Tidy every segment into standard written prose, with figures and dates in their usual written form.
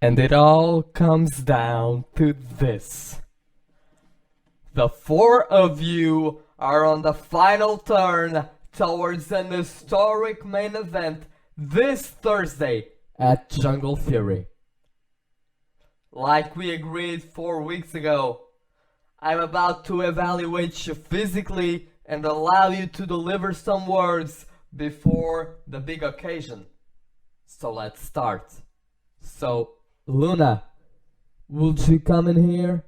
And it all comes down to this. The four of you are on the final turn towards an historic main event this Thursday at Jungle Fury. Like we agreed 4 weeks ago, I'm about to evaluate you physically and allow you to deliver some words before the big occasion. So let's start. So, Luna, would you come in here?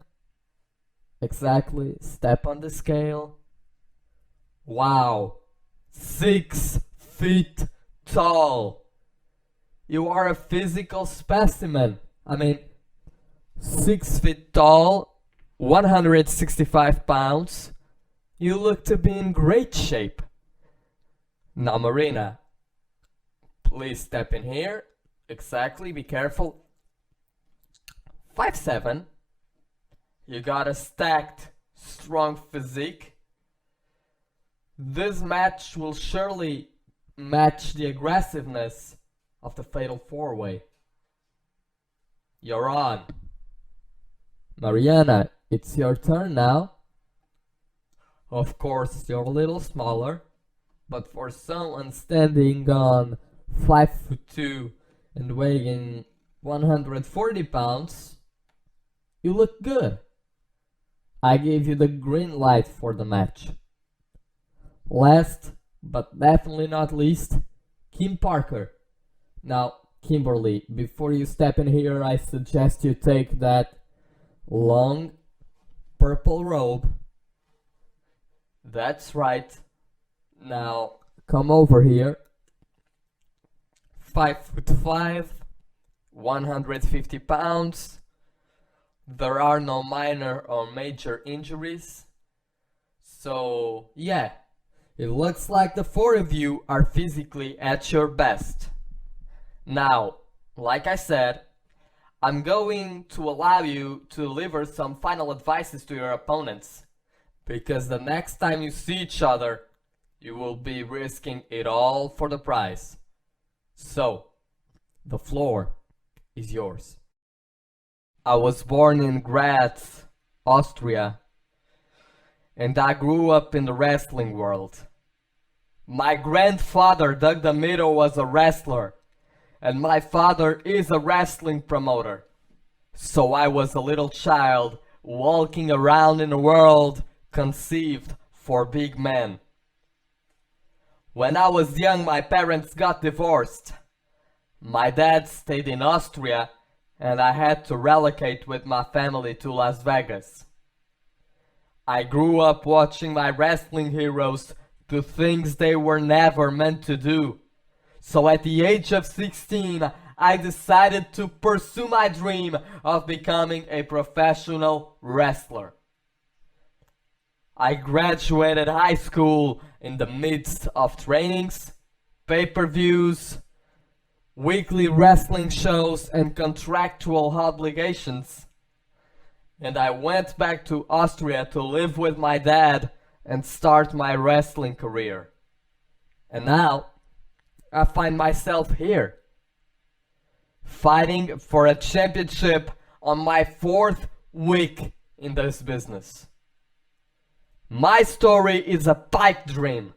Exactly, step on the scale. Wow, 6 feet tall. You are a physical specimen. 6 feet tall, 165 pounds. You look to be in great shape. Now, Marina, please step in here. Exactly, be careful. 5'7". You got a stacked, strong physique. This match will surely match the aggressiveness of the Fatal 4-Way. You're on. Mariana, it's your turn now. Of course, you're a little smaller, but for someone standing on 5'2" and weighing 140 pounds, you look good. I gave you the green light for the match. Last, but definitely not least, Kim Parker. Now, Kimberly, before you step in here, I suggest you take that long purple robe. That's right. Now, come over here. 5'5", 150 pounds. There are no minor or major injuries. So, yeah, it looks like the four of you are physically at your best. Now, like I said, I'm going to allow you to deliver some final advices to your opponents, because the next time you see each other, you will be risking it all for the prize. So, the floor is yours. I was born in Graz, Austria, and I grew up in the wrestling world. My grandfather, Doug DeMito, was a wrestler, and my father is a wrestling promoter. So I was a little child walking around in a world conceived for big men. When I was young, my parents got divorced. My dad stayed in Austria, and I had to relocate with my family to Las Vegas. I grew up watching my wrestling heroes do things they were never meant to do. So at the age of 16, I decided to pursue my dream of becoming a professional wrestler. I graduated high school in the midst of trainings, pay-per-views, weekly wrestling shows, and contractual obligations. And I went back to Austria to live with my dad and start my wrestling career. And now, I find myself here, fighting for a championship on my 4th week in this business. My story is a pipe dream,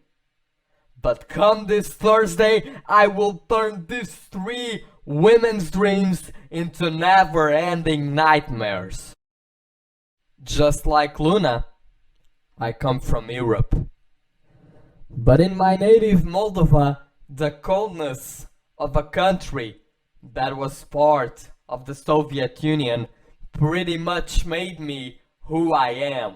but come this Thursday, I will turn these 3 women's dreams into never-ending nightmares. Just like Luna, I come from Europe. But in my native Moldova, the coldness of a country that was part of the Soviet Union pretty much made me who I am.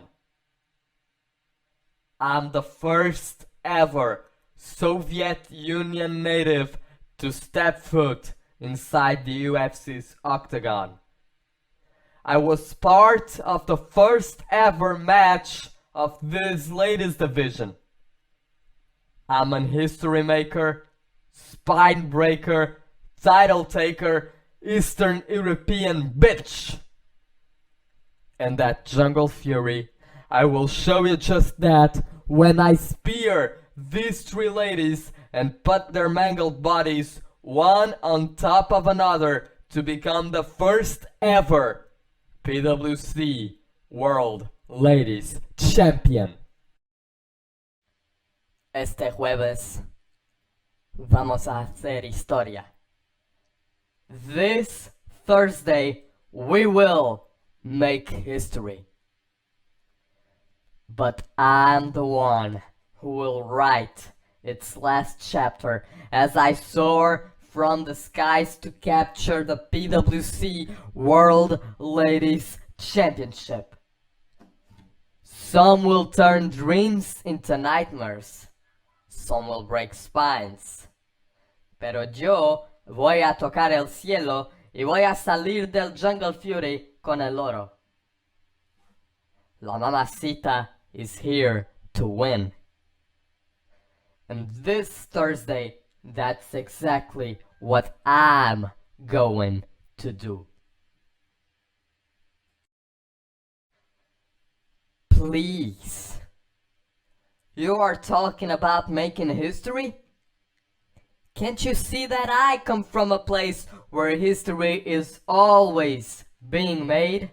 I'm the first ever Soviet Union native to step foot inside the UFC's octagon. I was part of the first ever match of this latest division. I'm an history maker, spine breaker, title taker, Eastern European bitch. And that Jungle Fury, I will show you just that when I spear these three ladies and put their mangled bodies one on top of another to become the first ever PWC World Ladies Champion. Este jueves vamos a hacer historia. This Thursday we will make history. But I'm the one who will write its last chapter as I soar from the skies to capture the PWC World Ladies Championship. Some will turn dreams into nightmares. Some will break spines. Pero yo voy a tocar el cielo y voy a salir del Jungle Fury con el oro. La mamacita is here to win. And this Thursday, that's exactly what I'm going to do. Please. You are talking about making history? Can't you see that I come from a place where history is always being made?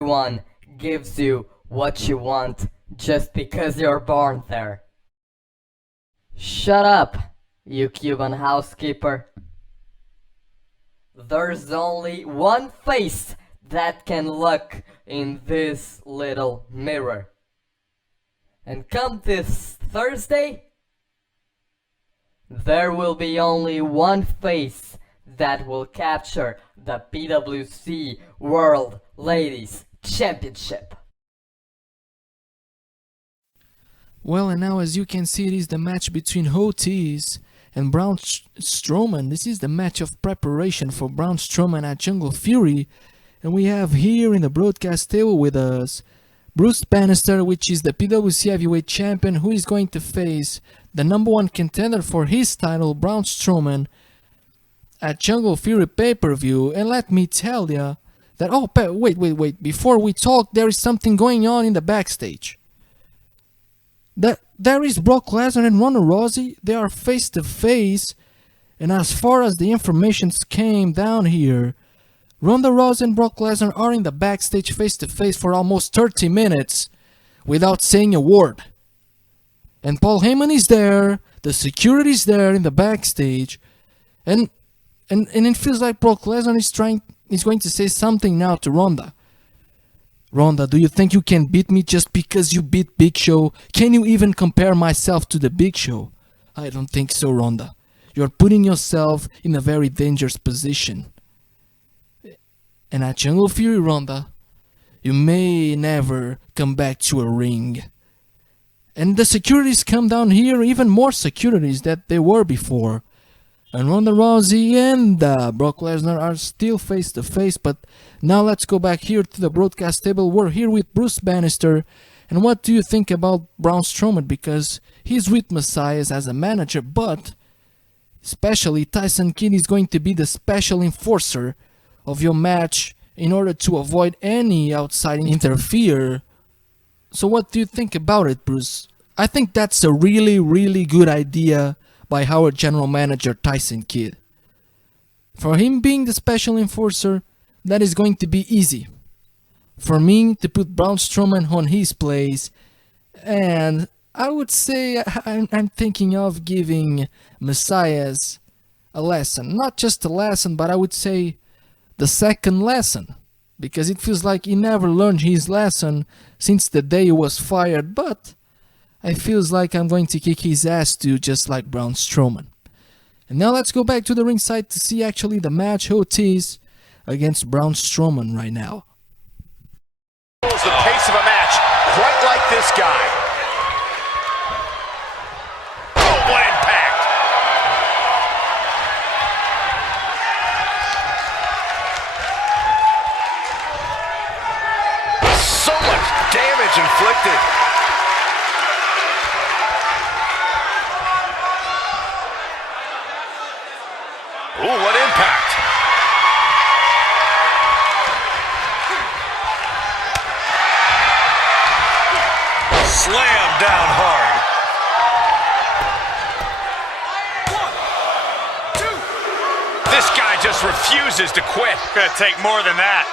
Everyone gives you what you want just because you're born there. Shut up, you Cuban housekeeper. There's only one face that can look in this little mirror. And come this Thursday, there will be only one face that will capture the PWC World Ladies Championship. Well, and now as you can see, it is the match between Otis and Braun Strowman. This is the match of preparation for Braun Strowman at Jungle Fury. And we have here in the broadcast table with us Bruce Bannister, which is the PWC Heavyweight Champion, who is going to face the #1 contender for his title, Braun Strowman, at Jungle Fury pay-per-view. And let me tell ya that, wait, before we talk, there is something going on in the backstage. There is Brock Lesnar and Ronda Rousey. They are face to face, and as far as the information came down here, Ronda Rousey and Brock Lesnar are in the backstage face to face for almost 30 minutes without saying a word. And Paul Heyman is there, the security is there in the backstage, and it feels like Brock Lesnar is going to say something now to Ronda. Ronda, do you think you can beat me just because you beat Big Show? Can you even compare myself to the Big Show? I don't think so, Ronda. You're putting yourself in a very dangerous position. And at Jungle Fury, Ronda, you may never come back to a ring. And the securities come down here, even more securities than they were before. And Ronda Rousey and Brock Lesnar are still face to face. But now let's go back here to the broadcast table. We're here with Bruce Bannister. And what do you think about Braun Strowman? Because he's with Messiahs as a manager, but especially Tyson Kidd is going to be the special enforcer of your match in order to avoid any outside interfere. So what do you think about it, Bruce? I think that's a really, really good idea by our general manager Tyson Kidd. For him being the special enforcer, that is going to be easy. For me to put Braun Strowman on his place, and I would say I'm thinking of giving Messiahs a lesson. Not just a lesson, but I would say the second lesson. because it feels like he never learned his lesson since the day he was fired, but I feels like I'm going to kick his ass too, just like Braun Strowman. And now let's go back to the ringside to see actually the match. Otis against Braun Strowman right now. The pace of a match, quite like this guy. Oh, what impact! So much damage inflicted. Ooh, what impact! Slam down hard. 1, 2. This guy just refuses to quit. Gonna take more than that.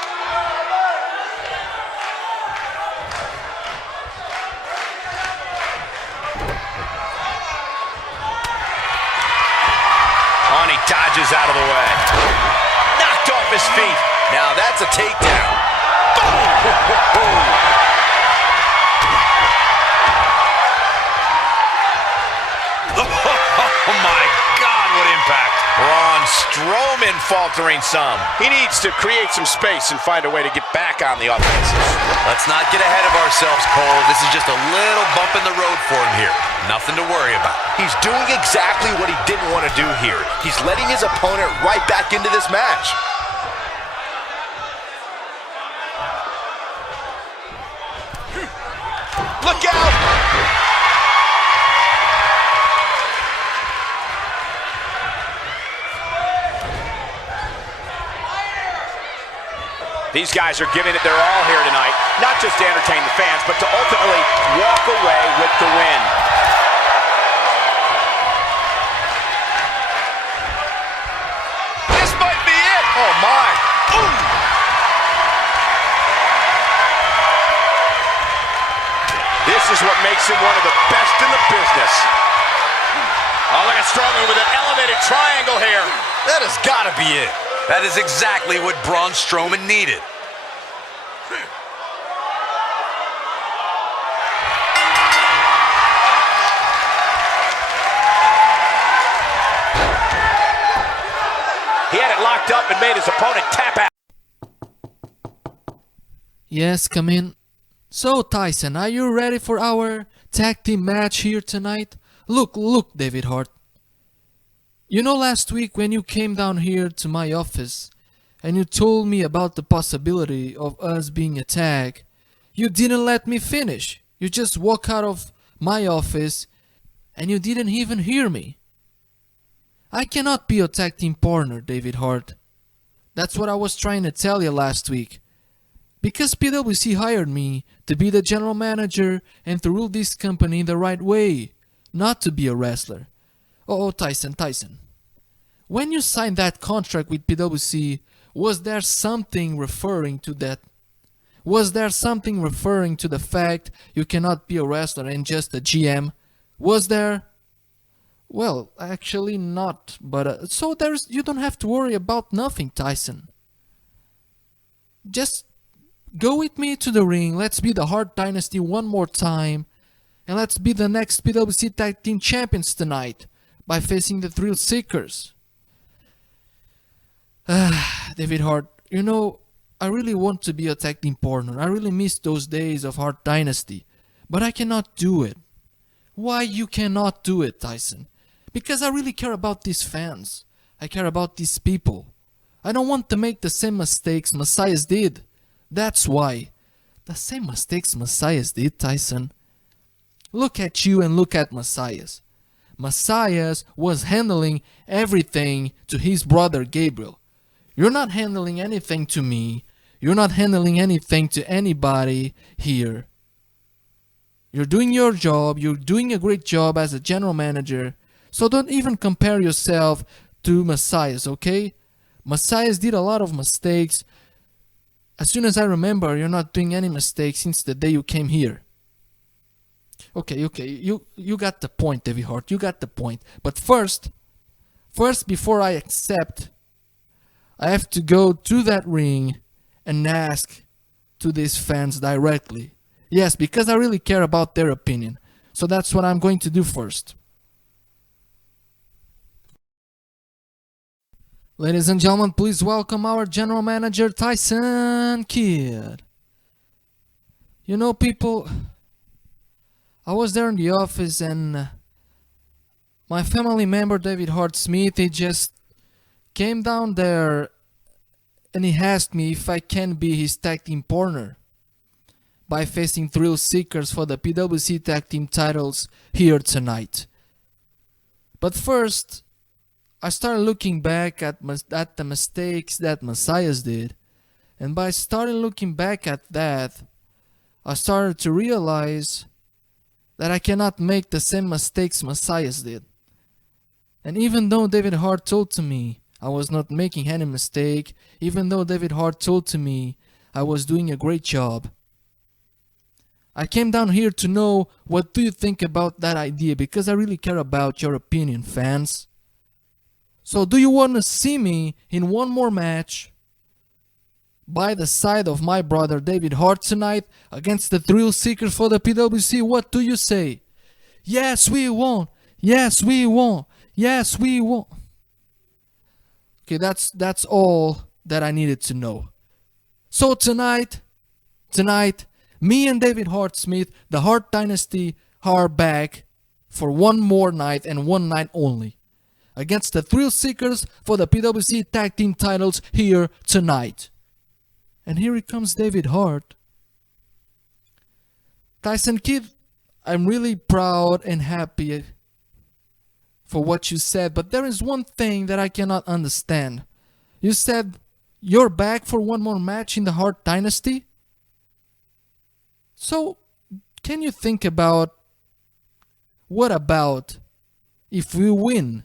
He dodges out of the way. Knocked off his feet. Now that's a takedown. Boom! Oh my God, what impact. Braun Strowman faltering some. He needs to create some space and find a way to get back on the offensive. Let's not get ahead of ourselves, Cole. This is just a little bump in the road for him here. Nothing to worry about. He's doing exactly what he didn't want to do here. He's letting his opponent right back into this match. Look out! These guys are giving it their all here tonight, not just to entertain the fans, but to ultimately walk away with the win. This might be it. Oh, my. Ooh. This is what makes him one of the best in the business. Oh, look at Strowman with an elevated triangle here. That has got to be it. That is exactly what Braun Strowman needed. He had it locked up and made his opponent tap out. Yes, come in. So Tyson, are you ready for our tag team match here tonight? Look, David Hart. You know, last week when you came down here to my office and you told me about the possibility of us being a tag, you didn't let me finish. You just walked out of my office and you didn't even hear me. I cannot be a tag team partner, David Hart. That's what I was trying to tell you last week. Because PWC hired me to be the general manager and to rule this company the right way, not to be a wrestler. Oh, Tyson. When you signed that contract with PWC, was there something referring to that? Was there something referring to the fact you cannot be a wrestler and just a GM? Was there? Well, actually not, but so you don't have to worry about nothing, Tyson. Just go with me to the ring, let's be the Hart Dynasty one more time, and let's be the next PWC Tag Team Champions tonight by facing the Thrillseekers. David Hart, you know, I really want to be a tag team partner. I really miss those days of Hart Dynasty, but I cannot do it. Why you cannot do it, Tyson? Because I really care about these fans. I care about these people. I don't want to make the same mistakes Messiahs did. That's why. The same mistakes Messiahs did, Tyson. Look at you and look at Messiahs. Messiahs was handling everything to his brother Gabriel. You're not handling anything to me. You're not handling anything to anybody here. You're doing your job. You're doing a great job as a general manager. So don't even compare yourself to Messiahs, okay? Messiahs did a lot of mistakes. As soon as I remember, you're not doing any mistakes since the day you came here. Okay, you got the point, David Hart. You got the point. But first, before I accept, I have to go to that ring and ask to these fans directly. Yes, because I really care about their opinion. So that's what I'm going to do first. Ladies and gentlemen, please welcome our general manager, Tyson Kidd. You know, people, I was there in the office and my family member, David Hart Smith, he just came down there and he asked me if I can be his tag team partner by facing Thrillseekers for the PWC tag team titles here tonight. But first, I started looking back at the mistakes that Messiahs did, and by starting looking back at that, I started to realize that I cannot make the same mistakes Messiahs did. And even though David Hart told to me I was not making any mistake, even though David Hart told to me I was doing a great job, I came down here to know what do you think about that idea, because I really care about your opinion, fans. So do you want to see me in one more match by the side of my brother David Hart tonight against the Thrillseekers for the PWC? What do you say? Yes, we won. Yes, we won. Yes, we won. Okay, that's all that I needed to know. So tonight, me and David Hart Smith, the Hart Dynasty, are back for one more night and one night only against the Thrillseekers for the PWC tag team titles here tonight. And here comes David Hart. Tyson Kidd, I'm really proud and happy for what you said, but there is one thing that I cannot understand. You said you're back for one more match in the Hart Dynasty? So, can you think about what about if we win?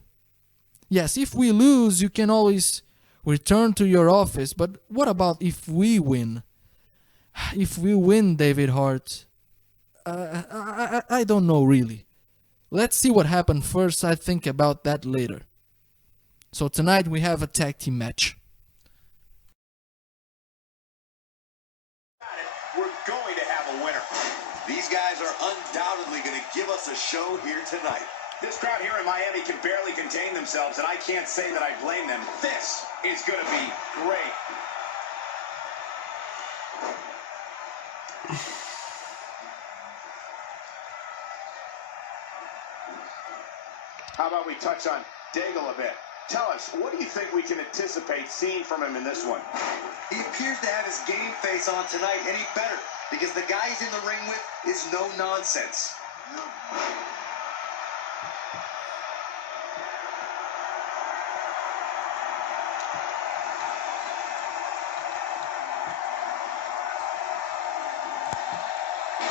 Yes, if we lose, you can always return to your office, but what about if we win? If we win, David Hart, I don't know really. Let's see what happened first. I think about that later. So tonight we have a tag team match. We're going to have a winner. These guys are undoubtedly going to give us a show here tonight. This crowd here in Miami can barely contain themselves, and I can't say that I blame them. This is going to be great. How about we touch on Deagler a bit? Tell us, what do you think we can anticipate seeing from him in this one? He appears to have his game face on tonight any better, because the guy he's in the ring with is no nonsense.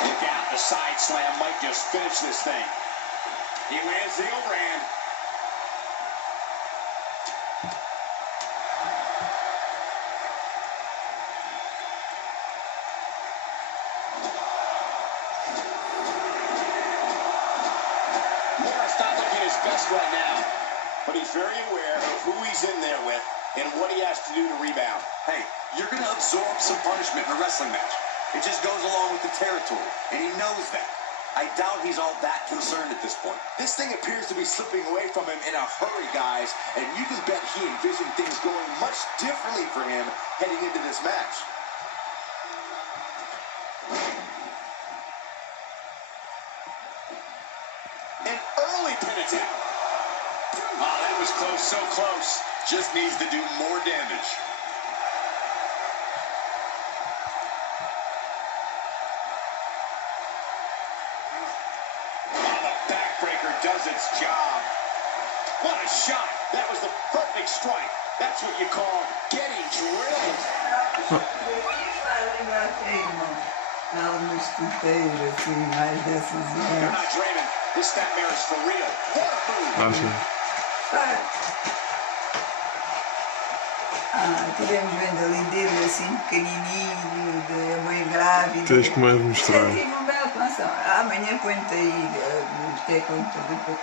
Look out, the side slam might just finish this thing. He lands the overhand. Morris not looking his best right now, but he's very aware of who he's in there with and what he has to do to rebound. Hey, you're going to absorb some punishment in a wrestling match. It just goes along with the territory, and he knows that. I doubt he's all that concerned at this point. This thing appears to be slipping away from him in a hurry, guys, and you can bet he envisioned things going much differently for him heading into this match. An early pin attempt. Oh, that was close, so close. Just needs to do more damage. Does its job. What a shot. That was the perfect strike. That's what you call getting drilled. You're not dreaming. This nightmare is for real. What a move. Tivemos vendo ali dele assim, pequenininho, meio grávido. Tens que mais mostrar. Tive uma bela canção. Amanhã põe-te aí, gostei com tudo um pouco.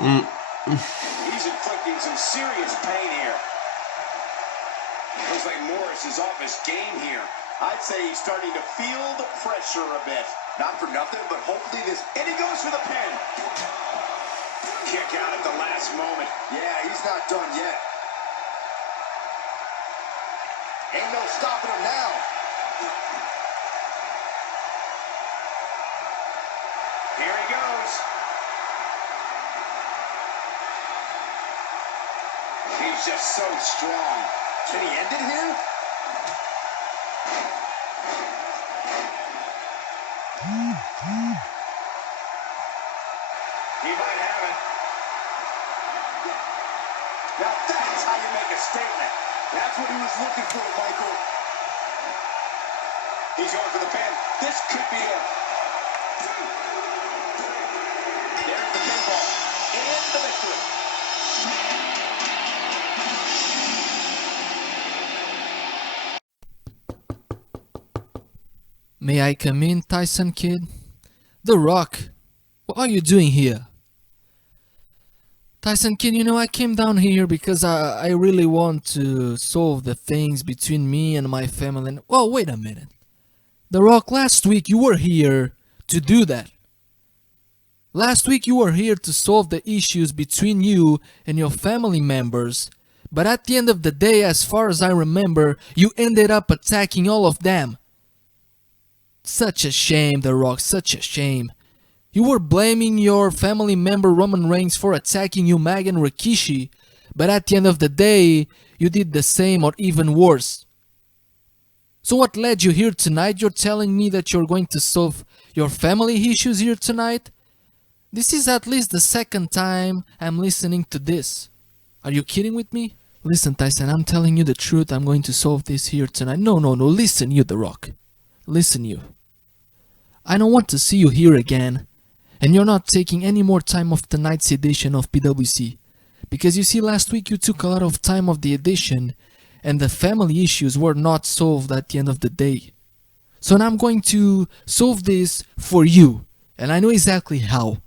He's in quick in some serious pain here. Looks like Morris is off his game here. I'd say he's starting to feel the pressure a bit. Not for nothing, but hopefully this... And he goes for the pin. Kick out at the last moment. Yeah, he's not done yet. Ain't no stopping him now. Here he goes. He's just so strong. Can he end it here? He might have it. Now that's how you make a statement. That's what he was looking for, Michael. He's going for the pin. This could be it. There's the pinfall. And the victory. May I come in, Tyson kid? The Rock, what are you doing here? Tyson kid, you know, I came down here because I really want to solve the things between me and my family. And, well, wait a minute. The Rock, last week you were here to do that. Last week you were here to solve the issues between you and your family members. But at the end of the day, as far as I remember, you ended up attacking all of them. Such a shame, The Rock, such a shame. You were blaming your family member Roman Reigns for attacking Umaga and Rikishi, but at the end of the day, you did the same or even worse. So what led you here tonight? You're telling me that you're going to solve your family issues here tonight? This is at least the second time I'm listening to this. Are you kidding with me? Listen, Tyson, I'm telling you the truth. I'm going to solve this here tonight. No, listen you, The Rock. Listen you. I don't want to see you here again. And you're not taking any more time off tonight's edition of PWC. Because you see, last week you took a lot of time off the edition and the family issues were not solved at the end of the day. So now I'm going to solve this for you. And I know exactly how.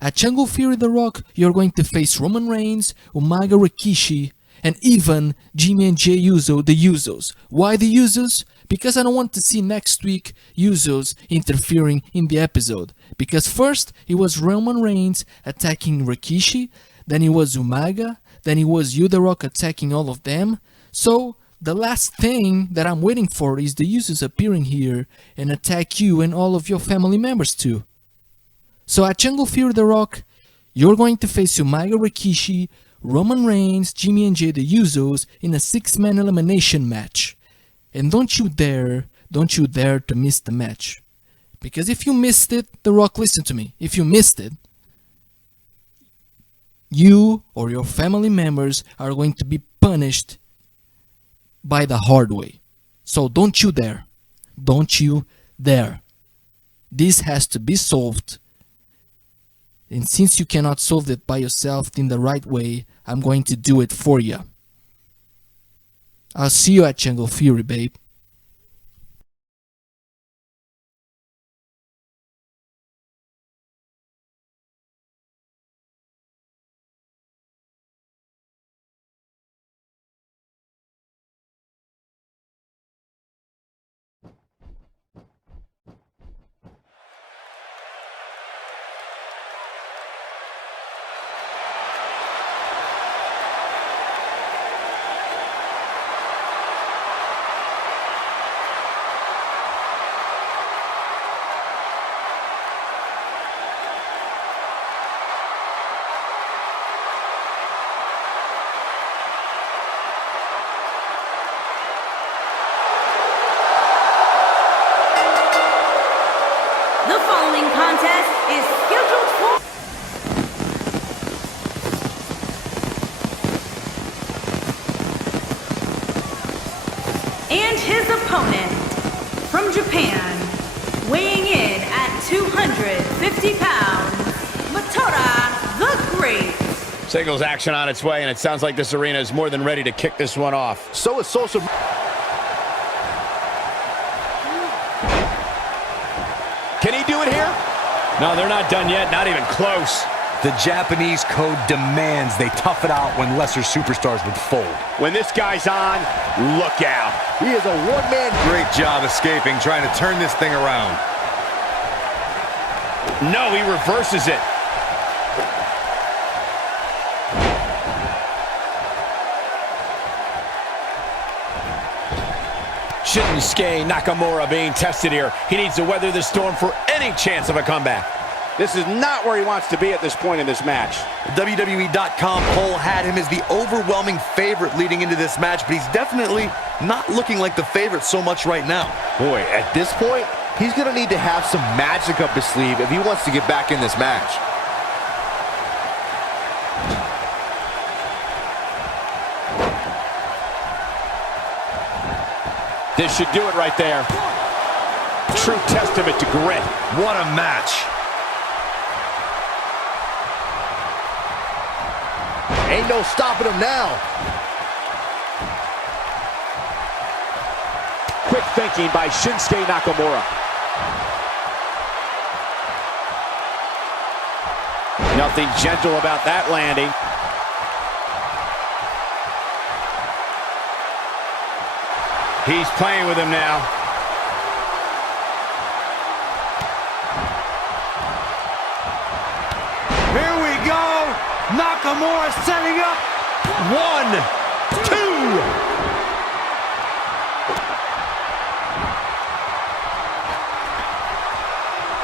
At Jungle Fury The Rock, you're going to face Roman Reigns, Umaga, Rikishi, and even Jimmy and Jey Uso, the Usos. Why the Usos? Because I don't want to see next week Usos interfering in the episode. Because first, it was Roman Reigns attacking Rikishi, then it was Umaga, then it was you, The Rock, attacking all of them. So, the last thing that I'm waiting for is the Usos appearing here and attack you and all of your family members too. So at Jungle Fury The Rock, you're going to face Umaga, Rikishi, Roman Reigns, Jimmy and Jey, the Usos in a 6-man elimination match. And don't you dare to miss the match. Because if you missed it, The Rock, listen to me, if you missed it, you or your family members are going to be punished by the hard way. So don't you dare. Don't you dare. This has to be solved. And since you cannot solve it by yourself in the right way, I'm going to do it for you. I'll see you at Jungle Fury, babe. The following contest is scheduled for... And his opponent, from Japan, weighing in at 250 pounds, Matora the Great. Singles action on its way, and it sounds like this arena is more than ready to kick this one off. So is social... Can he do it here? No, they're not done yet, not even close. The Japanese code demands they tough it out when lesser superstars would fold. When this guy's on, look out. He is a one-man. Great job escaping, trying to turn this thing around. No, he reverses it. Shinsuke Nakamura being tested here. He needs to weather the storm for any chance of a comeback. This is not where he wants to be at this point in this match. WWE.com poll had him as the overwhelming favorite leading into this match, but he's definitely not looking like the favorite so much right now. Boy, at this point, he's going to need to have some magic up his sleeve if he wants to get back in this match. This should do it right there. True testament to grit. What a match. Ain't no stopping him now. Quick thinking by Shinsuke Nakamura. Nothing gentle about that landing. He's playing with him now. Here we go. Nakamura setting up. 1, 2.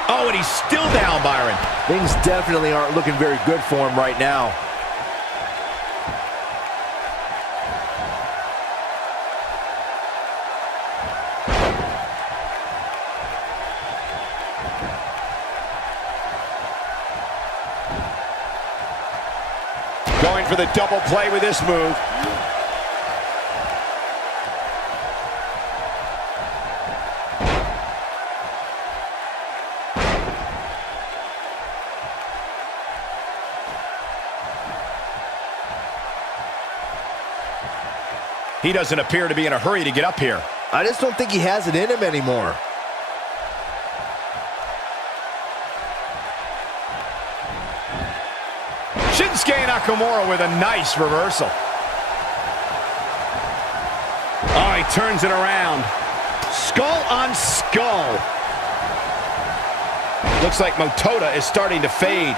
Oh, and he's still down, Byron. Things definitely aren't looking very good for him right now. Going for the double play with this move. He doesn't appear to be in a hurry to get up here. I just don't think he has it in him anymore. Shinsuke Nakamura with a nice reversal. Oh, he turns it around. Skull on skull. Looks like Motoda is starting to fade.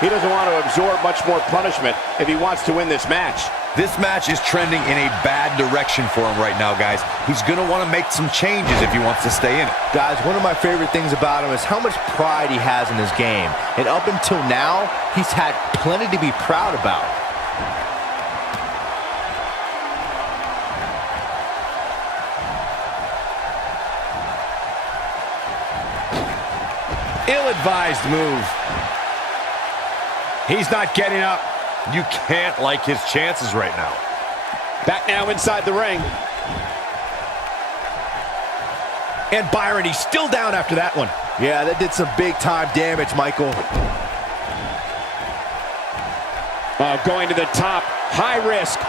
He doesn't want to absorb much more punishment if he wants to win this match. This match is trending in a bad direction for him right now, guys. He's going to want to make some changes if he wants to stay in it. Guys, one of my favorite things about him is how much pride he has in his game. And up until now, he's had plenty to be proud about. Ill-advised move. He's not getting up. You can't like his chances right now. Back now inside the ring. And Byron, he's still down after that one. Yeah, that did some big-time damage, Michael. Going to the top. High risk.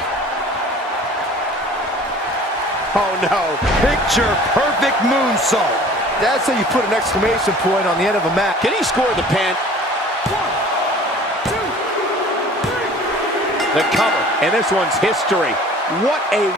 Oh, no. Picture perfect moonsault. That's how you put an exclamation point on the end of a match. Can he score the pin? The cover, and this one's history. What a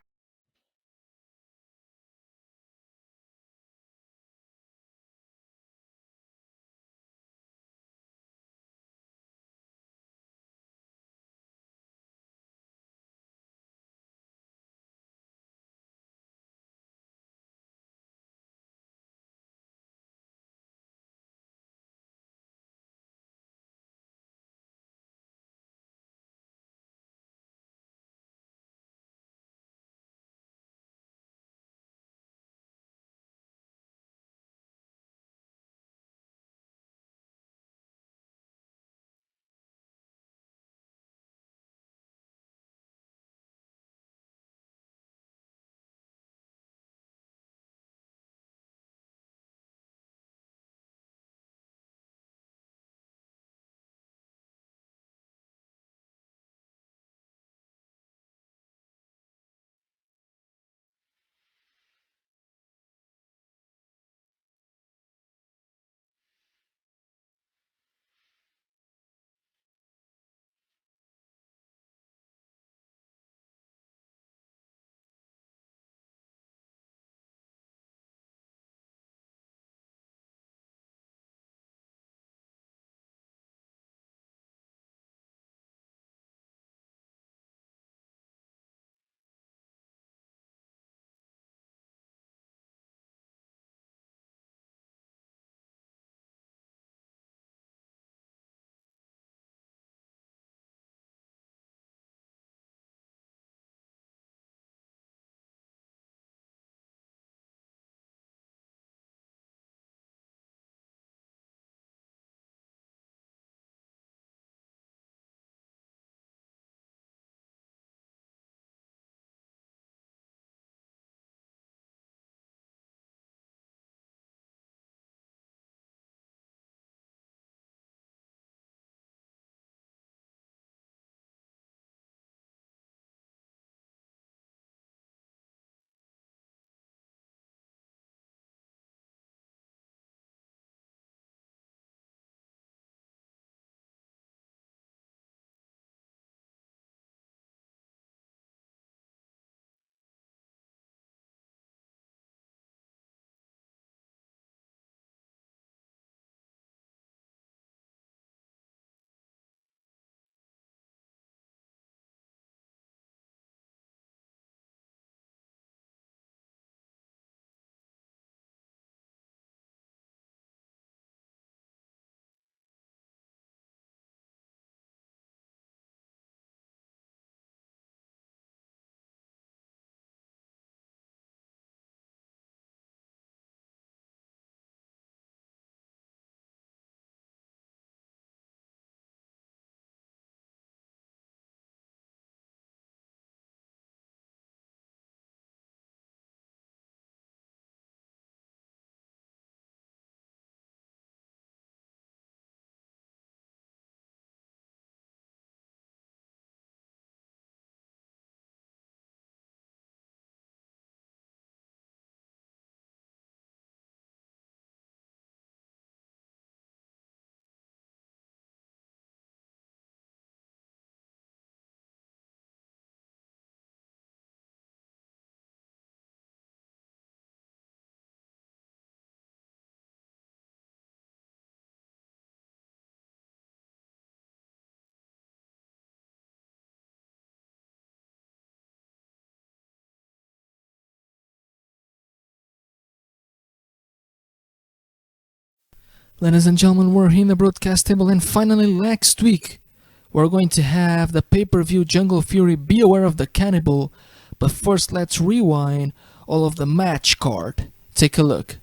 Ladies and gentlemen, we're here in the broadcast table, and finally next week we're going to have the pay-per-view Jungle Fury Be Aware of the Cannibal. But first, let's rewind all of the match card. Take a look.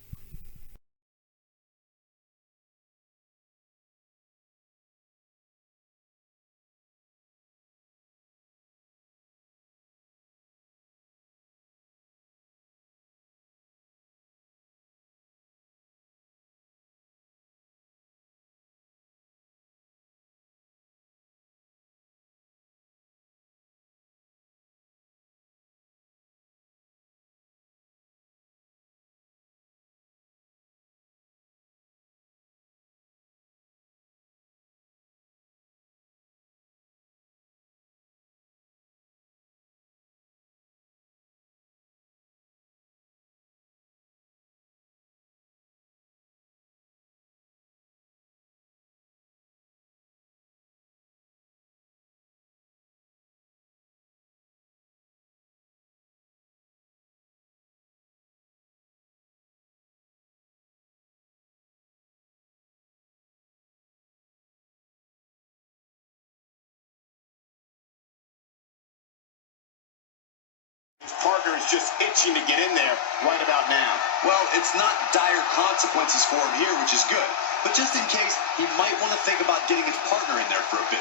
Partner is just itching to get in there right about now. Well, it's not dire consequences for him here, which is good. But just in case, he might want to think about getting his partner in there for a bit.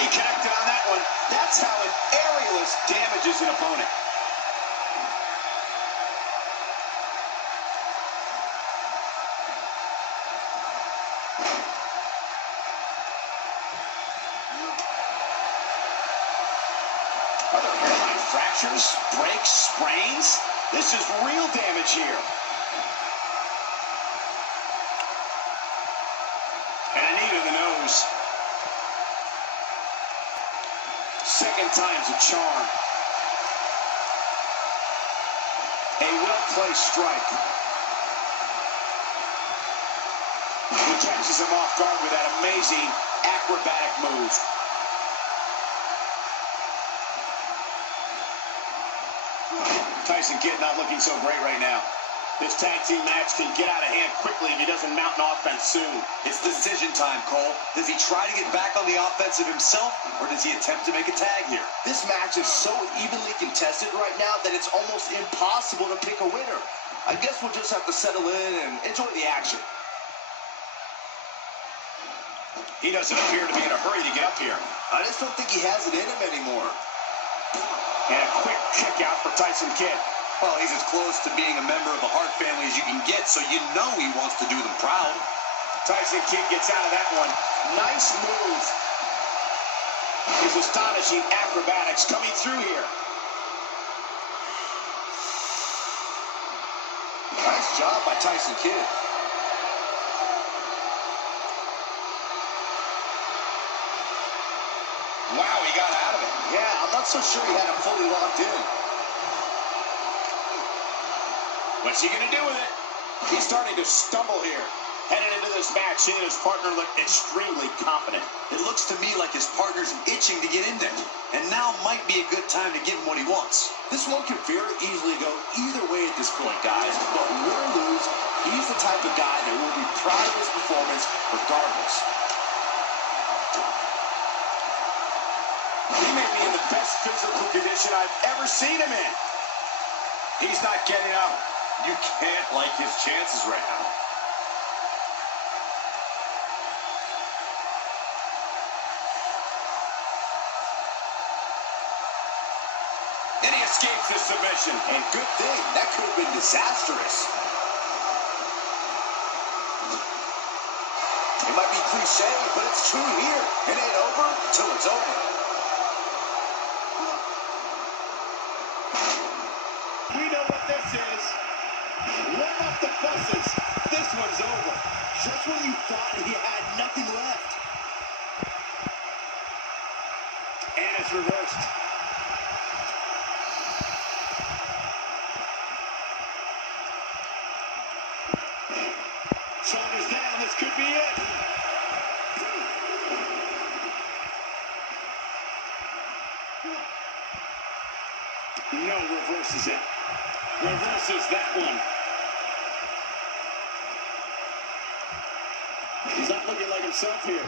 He connected on that one. That's how an aerialist damages an opponent. Fractures, breaks, sprains. This is real damage here. And a knee to the nose. Second time's a charm. A well-placed strike. He catches him off guard with that amazing acrobatic move. Tyson Kidd not looking so great right now. This tag team match can get out of hand quickly if he doesn't mount an offense soon. It's decision time, Cole. Does he try to get back on the offensive himself, or does he attempt to make a tag here? This match is so evenly contested right now that it's almost impossible to pick a winner. I guess we'll just have to settle in and enjoy the action. He doesn't appear to be in a hurry to get up here. I just don't think he has it in him anymore. And a quick kick out for Tyson Kidd. Well, he's as close to being a member of the Hart family as you can get, so you know he wants to do them proud. Tyson Kidd gets out of that one. Nice move. His astonishing acrobatics coming through here. Nice job by Tyson Kidd. Wow, he got out of it. Yeah, I'm not so sure he had it fully locked in. What's he gonna do with it? He's starting to stumble here. Headed into this match, seeing his partner look extremely confident. It looks to me like his partner's itching to get in there. And now might be a good time to give him what he wants. This one can very easily go either way at this point, guys. But win or lose, he's the type of guy that will be proud of his performance regardless. He may be in the best physical condition I've ever seen him in. He's not getting up. You can't like his chances right now. And he escapes this submission. And good thing, that could have been disastrous. It might be cliche, but it's true here. It ain't over till it's over. We know what this is. Run up the buses. This one's over. Just when you thought he had nothing left. And it's reversed. Shoulders down. This could be it. No, reverses it. Reverses that one. He's not looking like himself here.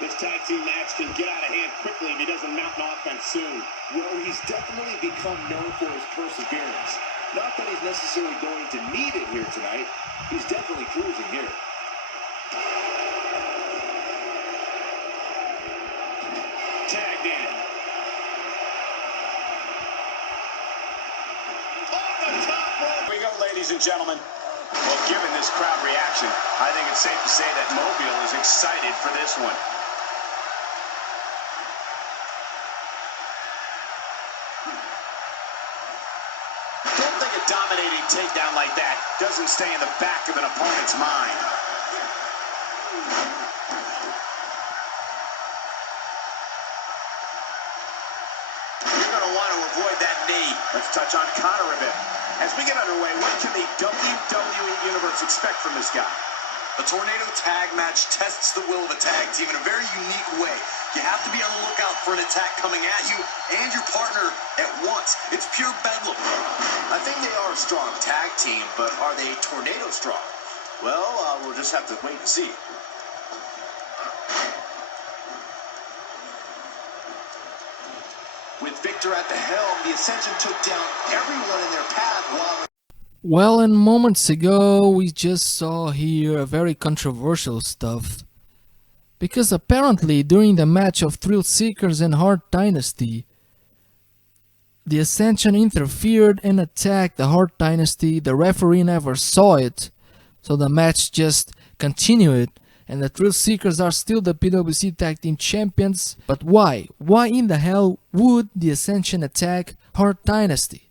This tag team match can get out of hand quickly if he doesn't mount an offense soon. Well, he's definitely become known for his perseverance. Not that he's necessarily going to need it here tonight. He's definitely cruising here. Tagged in. Off the top rope. Here we go, ladies and gentlemen. Well, given this crowd reaction, I think it's safe to say that Mobile is excited for this one. Don't think a dominating takedown like that doesn't stay in the back of an opponent's mind. You're going to want to avoid that knee. Let's touch on Connor a bit. As we get underway, what can the WWE Universe expect from this guy? A tornado tag match tests the will of a tag team in a very unique way. You have to be on the lookout for an attack coming at you and your partner at once. It's pure bedlam. I think they are a strong tag team, but are they tornado strong? Well, we'll just have to wait and see. With Victor at the helm, the Ascension took down everyone in their path while... Well, and moments ago we just saw here a very controversial stuff. Because apparently during the match of Thrillseekers and Hart Dynasty, the Ascension interfered and attacked the Hart Dynasty. The referee never saw it, so the match just continued. And the Thrillseekers are still the PWC Tag Team Champions. But why? Why in the hell would the Ascension attack Hart Dynasty?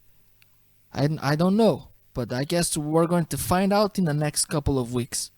I don't know. But I guess we're going to find out in the next couple of weeks.